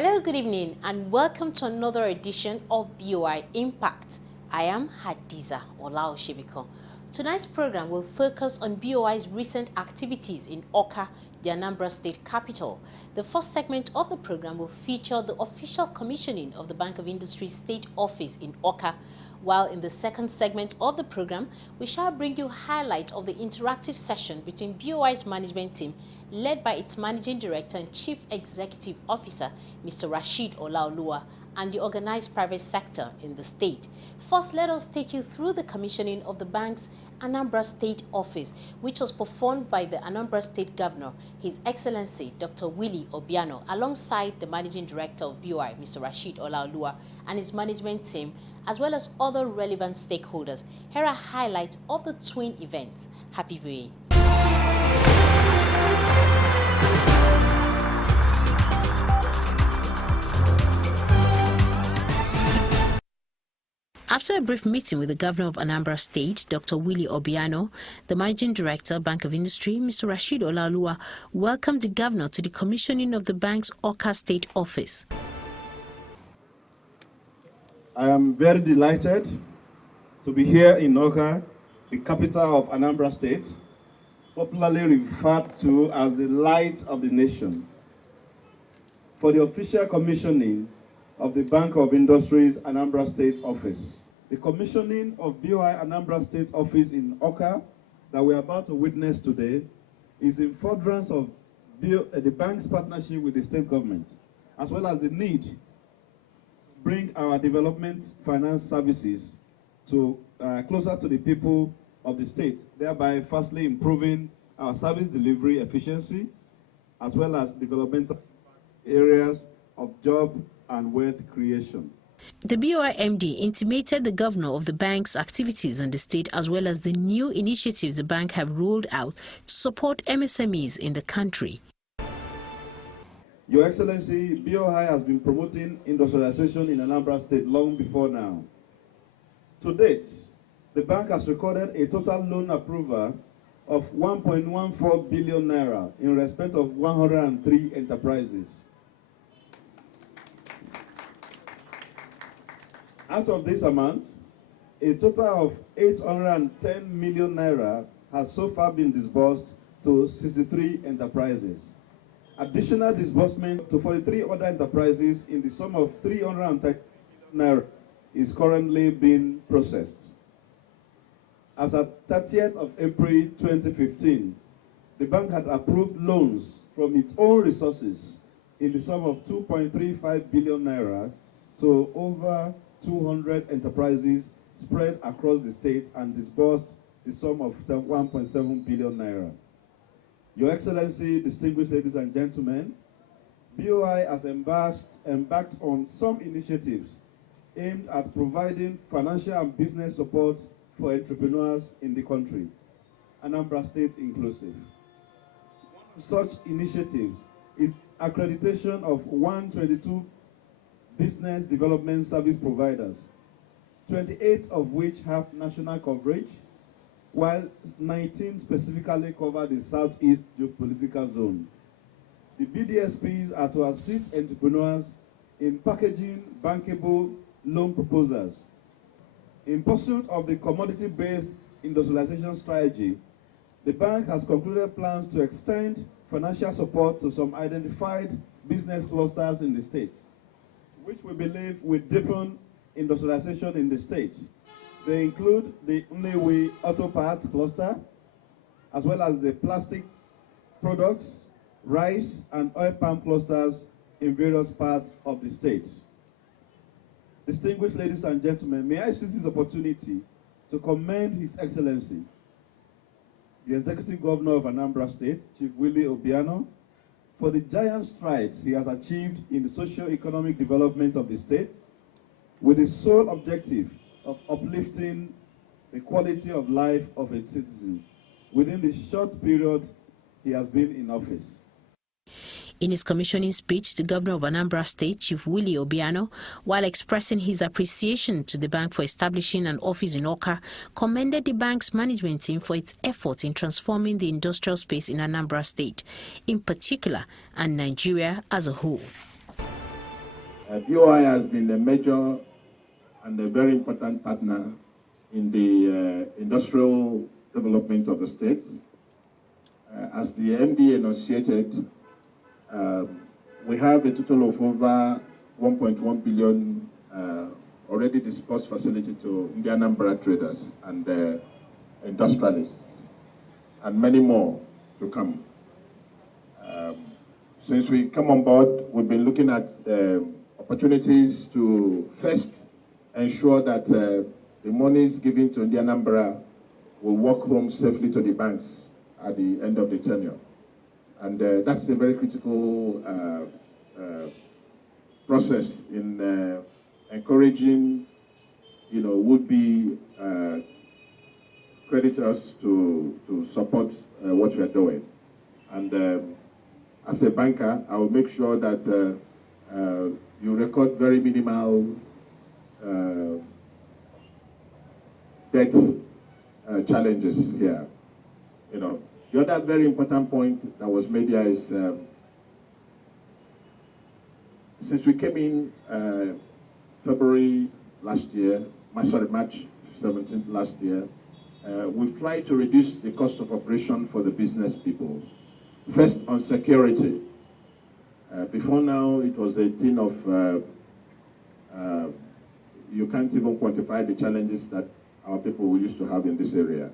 Hello, good evening, and welcome to another edition of BOI Impact. I am Hadiza, Olaosebikan. Tonight's program will focus on BOI's recent activities in Awka, the Anambra State Capital. The first segment of the program will feature the official commissioning of the Bank of Industry State Office in Awka, while in the second segment of the program, we shall bring you highlights of the interactive session between BOI's management team, led by its Managing Director and Chief Executive Officer, Mr. Rashid Olaoluwa, and the organized private sector in the state. First, let us take you through the commissioning of the bank's Anambra State Office, which was performed by the Anambra State Governor, His Excellency Dr. Willie Obiano, alongside the Managing Director of BOI, Mr. Rashid Olaoluwa, and his management team, as well as other relevant stakeholders. Here are highlights of the twin events. Happy viewing. After a brief meeting with the Governor of Anambra State, Dr. Willie Obiano, the Managing Director, Bank of Industry, Mr. Rashid Olaoluwa, welcomed the Governor to the commissioning of the bank's Awka State Office. I am very delighted to be here in Awka, the capital of Anambra State, popularly referred to as the light of the nation, for the official commissioning of the Bank of Industry's Anambra State Office. The commissioning of BOI Anambra State Office in Awka that we are about to witness today is in furtherance of the bank's partnership with the state government, as well as the need to bring our development finance services to closer to the people of the state, thereby firstly improving our service delivery efficiency, as well as developmental areas of job and wealth creation. The BOI MD intimated the governor of the bank's activities in the state, as well as the new initiatives the bank have rolled out to support MSMEs in the country. Your Excellency, BOI has been promoting industrialization in Anambra State long before now. To date, the bank has recorded a total loan approval of 1.14 billion naira in respect of 103 enterprises. Out of this amount, a total of 810 million naira has so far been disbursed to 63 enterprises. Additional disbursement to 43 other enterprises in the sum of 330 naira is currently being processed. As at 30th of April 2015, the bank had approved loans from its own resources in the sum of 2.35 billion naira to over 200 enterprises spread across the state and disbursed the sum of 1.7 billion naira. Your Excellency, distinguished ladies and gentlemen, BOI has embarked on some initiatives aimed at providing financial and business support for entrepreneurs in the country, Anambra State inclusive. One of such initiatives is accreditation of 122 business development service providers, 28 of which have national coverage, while 19 specifically cover the Southeast geopolitical zone. The BDSPs are to assist entrepreneurs in packaging bankable loan proposals. In pursuit of the commodity-based industrialization strategy, the bank has concluded plans to extend financial support to some identified business clusters in the state, which we believe will deepen industrialization in the state. They include the Nnewi Auto Parts cluster, as well as the plastic products, rice, and oil palm clusters in various parts of the state. Distinguished ladies and gentlemen, may I seize this opportunity to commend His Excellency, the Executive Governor of Anambra State, Chief Willie Obiano, for the giant strides he has achieved in the socio-economic development of the state, with the sole objective of uplifting the quality of life of its citizens within the short period he has been in office. In his commissioning speech, the Governor of Anambra State, Chief Willie Obiano, while expressing his appreciation to the bank for establishing an office in Awka, commended the bank's management team for its efforts in transforming the industrial space in Anambra State, in particular, and Nigeria as a whole. BOI has been a major and a very important partner in the industrial development of the state. As the MD enunciated, we have a total of over 1.1 billion already disbursed facility to the Anambra traders and industrialists, and many more to come. Since we come on board, we've been looking at opportunities to first ensure that the monies given to the Anambra will walk home safely to the banks at the end of the tenure. And that's a very critical process in encouraging, would-be creditors to support what we are doing. And as a banker, I will make sure that you record very minimal debt challenges here. The other very important point that was made here is since we came in February last year, March 17th last year, we've tried to reduce the cost of operation for the business people. First, on security. Before now, it was a thing of you can't even quantify the challenges that our people used to have in this area.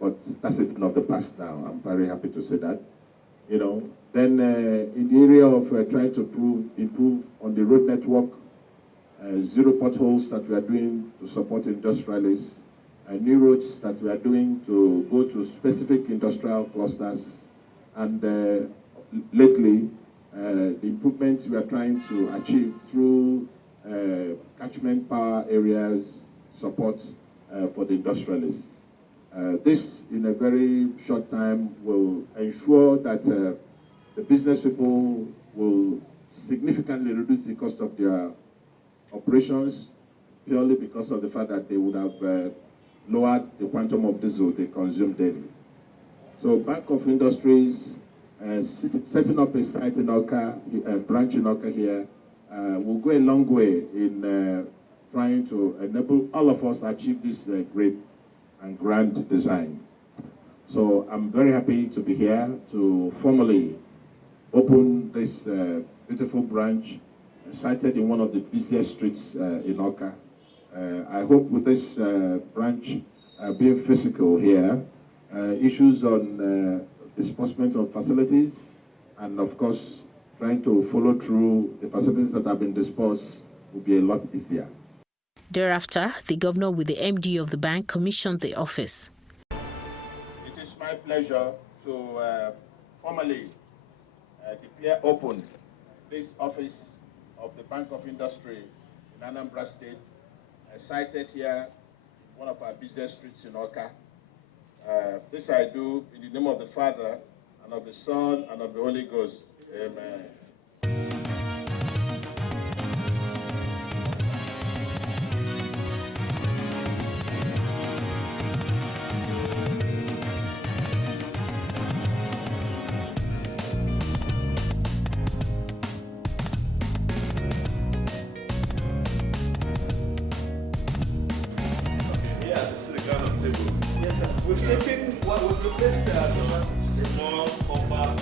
But that's a thing of the past now. I'm very happy to say that. Then in the area of trying to improve on the road network, zero potholes that we are doing to support industrialists, new roads that we are doing to go to specific industrial clusters, and lately, the improvements we are trying to achieve through catchment power areas support for the industrialists. This, in a very short time, will ensure that the business people will significantly reduce the cost of their operations purely because of the fact that they would have lowered the quantum of diesel they consume daily. So Bank of Industries, setting up a site in Awka, a branch in Awka here, will go a long way in trying to enable all of us achieve this great and grand design. So I'm very happy to be here to formally open this beautiful branch sited in one of the busiest streets in Awka. I hope with this branch being physical here, issues on disbursement of facilities, and of course, trying to follow through the facilities that have been disbursed will be a lot easier. Thereafter, the governor with the MD of the bank commissioned the office. It is my pleasure to formally declare open this office of the Bank of Industry in Anambra State, sited here in one of our busiest streets in Awka. This I do in the name of the Father, and of the Son, and of the Holy Ghost. Amen. Yes, sir. We've taken what we've replaced small compact.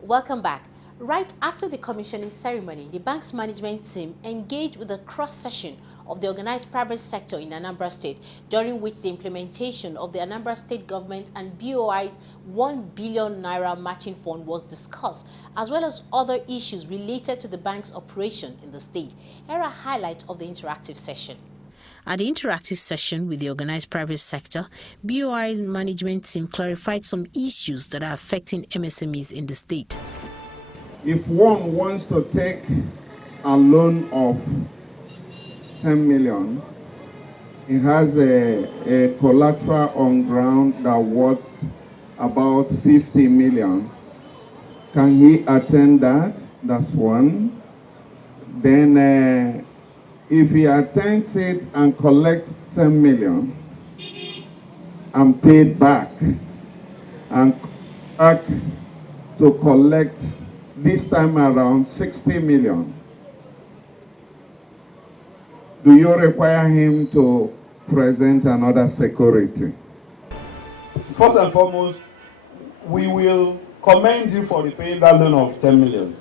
Welcome back. Right after the commissioning ceremony, the bank's management team engaged with a cross-session of the organized private sector in Anambra State, during which the implementation of the Anambra State Government and BOI's 1 billion naira matching fund was discussed, as well as other issues related to the bank's operation in the state. Here are highlights of the interactive session. At the interactive session with the organized private sector, BOI's management team clarified some issues that are affecting MSMEs in the state. If one wants to take a loan of 10 million, it has a collateral on ground that worth about 50 million. Can he attend that? That's one. Then if he attends it and collects 10 million and paid back and back to collect this time around 60 million, do you require him to present another security? First and foremost, we will commend you for repaying that loan of 10 million.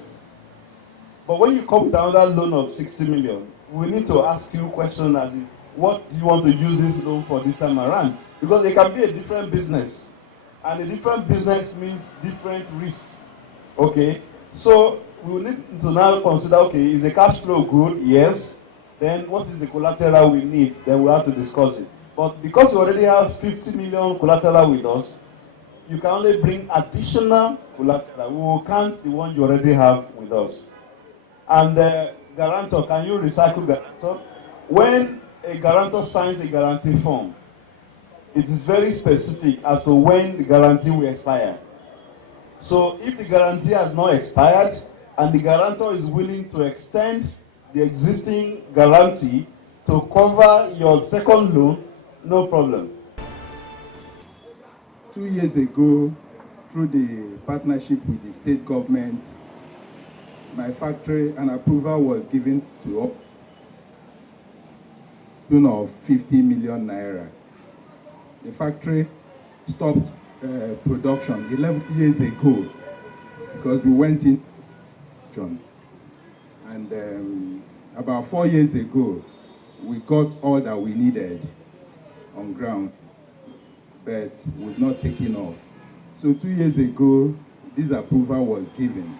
But when you come with another loan of 60 million, we need to ask you questions as in, what do you want to use this loan for this time around? Because it can be a different business. And a different business means different risks. Okay? So we will need to now consider, okay, is the cash flow good? Yes. Then what is the collateral we need? Then we'll have to discuss it. But because you already have 50 million collateral with us, you can only bring additional collateral. We will count the one you already have with us. And guarantor, can you recycle guarantor? When a guarantor signs a guarantee form, it is very specific as to when the guarantee will expire. So if the guarantee has not expired and the guarantor is willing to extend the existing guarantee to cover your second loan, no problem. 2 years ago, through the partnership with the state government, my factory, an approval was given to up to of 50 million naira. The factory stopped production 11 years ago because we went in and about 4 years ago we got all that we needed on ground, but was not taken off. So 2 years ago this approval was given,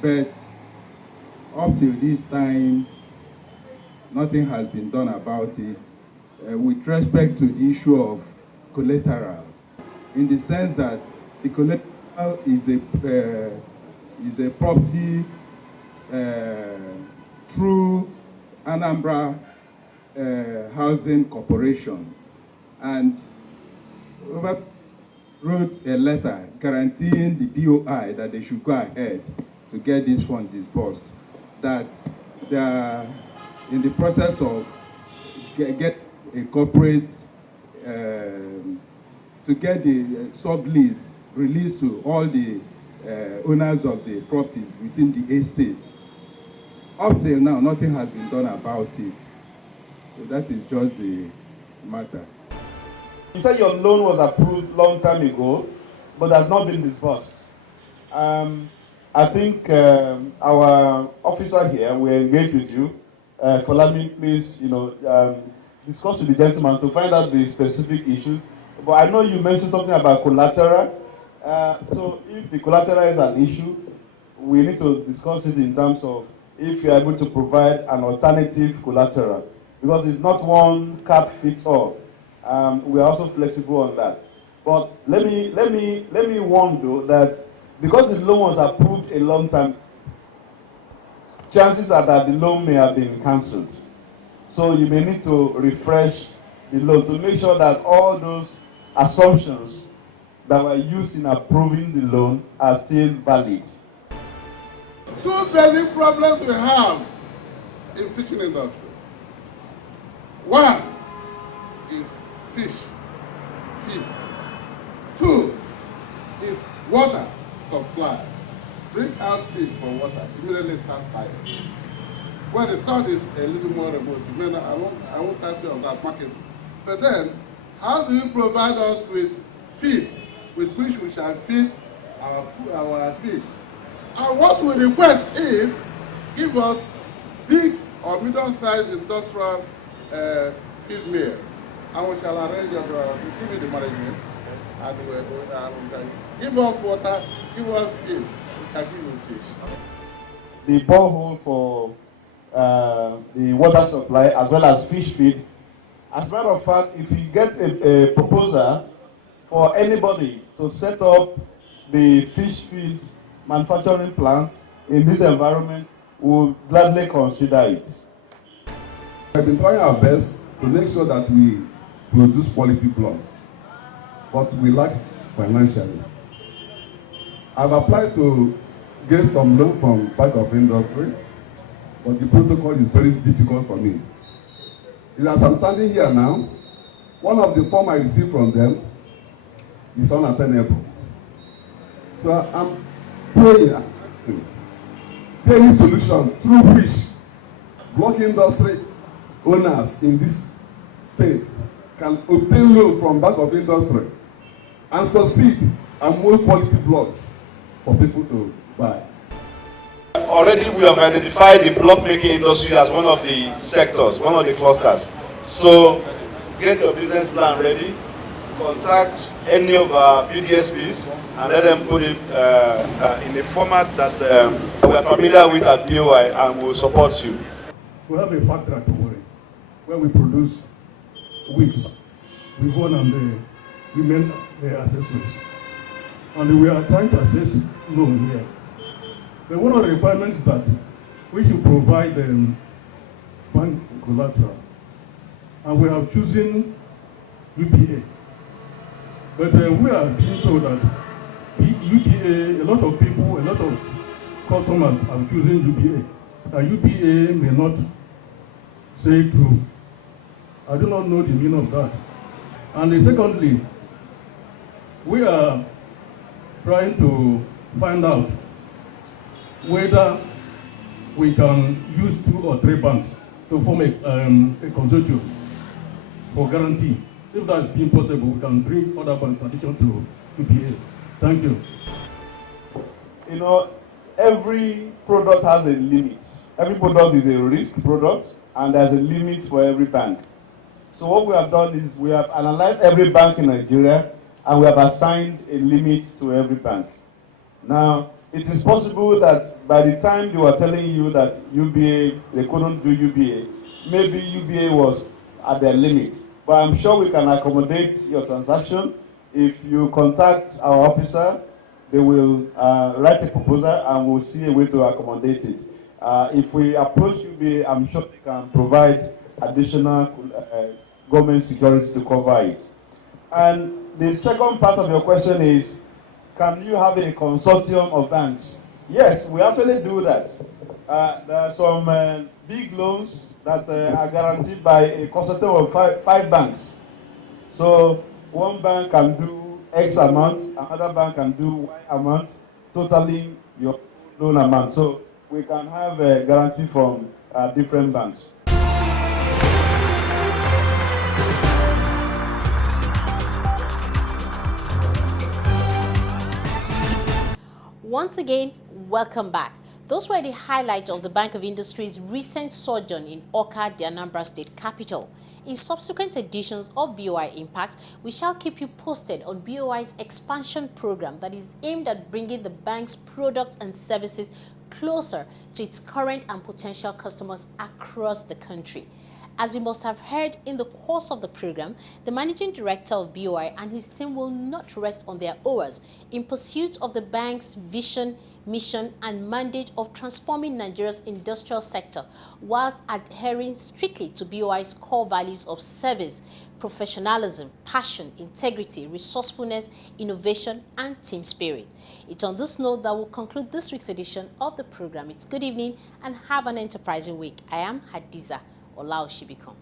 but up till this time nothing has been done about it with respect to the issue of collateral, in the sense that the collateral is a property through Anambra Housing Corporation, and Robert wrote a letter guaranteeing the BOI that they should go ahead to get this fund disbursed, that they are in the process of get a corporate to get the sublease released to all the owners of the properties within the estate. Up till now, nothing has been done about it. So that is just the matter. You said your loan was approved long time ago, but has not been disbursed. I think our officer here will engage with you. Let me please, discuss with the gentleman to find out the specific issues. But I know you mentioned something about collateral. So if the collateral is an issue, we need to discuss it in terms of if you are able to provide an alternative collateral, because it's not one cap fits all. We are also flexible on that. But let me warn though that because the loan was approved a long time, chances are that the loan may have been cancelled. So you may need to refresh the loan to make sure that all those assumptions that were used in approving the loan are still valid. Two basic problems we have in fishing industry. One is fish feed. Two is water supply. Bring out fish for water, immediately start fire. Well, the third is a little more remote. I won't touch you on that market. But then, how do you provide us with feed with which we shall feed our fish? And what we request is, give us big or medium-sized industrial feed mill, and we shall arrange your give you the management, and give us water, give us fish, we can give you fish. The borehole for the water supply as well as fish feed. As a matter of fact, if you get a proposal for anybody to set up the fish feed manufacturing plant in this environment, we will gladly consider it. We have been trying our best to make sure that we produce quality plus, but we lack financially. I've applied to get some loan from Bank of Industry, but the protocol is very difficult for me. As I'm standing here now, one of the forms I received from them is unattainable. So I'm praying, asking, any solution through which block industry owners in this state can obtain loan from Bank of Industry and succeed and more quality blocks for people to buy. Already we have identified the block making industry as one of the sectors, one of the clusters. So get your business plan ready, contact any of our BDSPs and let them put it in a format that we are familiar with at BOI and will support you. We have a factory at BOI where we produce wigs, Vivon and women accessories. And we are trying to assess loan here. But one of the requirements is that we should provide bank collateral. And we have chosen UPA. But we are being told that UPA, a lot of people, a lot of customers are choosing UPA. UPA may not say true. I do not know the meaning of that. And secondly, we are trying to find out whether we can use 2 or 3 banks to form a consortium for guarantee. If that's being possible, we can bring other banks in addition to UPA. Thank you. You know, every product has a limit. Every product is a risk product, and there's a limit for every bank. So what we have done is we have analyzed every bank in Nigeria, and we have assigned a limit to every bank. Now, it is possible that by the time they were telling you that UBA, they couldn't do UBA, maybe UBA was at their limit. But I'm sure we can accommodate your transaction. If you contact our officer, they will write a proposal and we'll see a way to accommodate it. If we approach UBA, I'm sure they can provide additional government security to cover it. And the second part of your question is, can you have a consortium of banks? Yes, we actually do that. There are some big loans that are guaranteed by a consortium of five banks. So one bank can do X amount, another bank can do Y amount, totaling your loan amount. So we can have a guarantee from different banks. Once again, welcome back. Those were the highlights of the Bank of Industry's recent sojourn in Awka, the Anambra State Capital. In subsequent editions of BOI Impact, we shall keep you posted on BOI's expansion program that is aimed at bringing the bank's products and services closer to its current and potential customers across the country. As you must have heard in the course of the program, the Managing Director of BOI and his team will not rest on their oars in pursuit of the bank's vision, mission, and mandate of transforming Nigeria's industrial sector whilst adhering strictly to BOI's core values of service, professionalism, passion, integrity, resourcefulness, innovation, and team spirit. It's on this note that we'll conclude this week's edition of the program. It's good evening and have an enterprising week. I am Hadiza. Olaosebikan.